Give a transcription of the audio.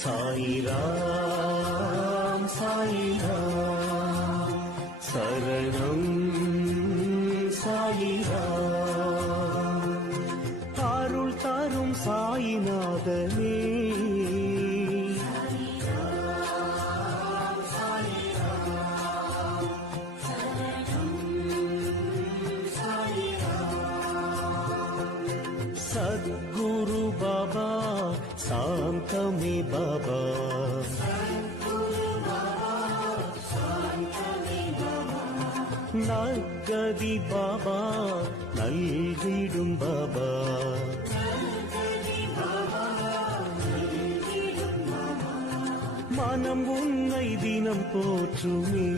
சாயிராம் சாயிராம் சரணம் சாயிராம் அருள் தரும் சாயிநாதனே சத்குரு பாபா சாந்தமே பாபா நற்கதி பாபா நல்கிடும் பாபா மனம் உன்னை தினம் போற்றுமே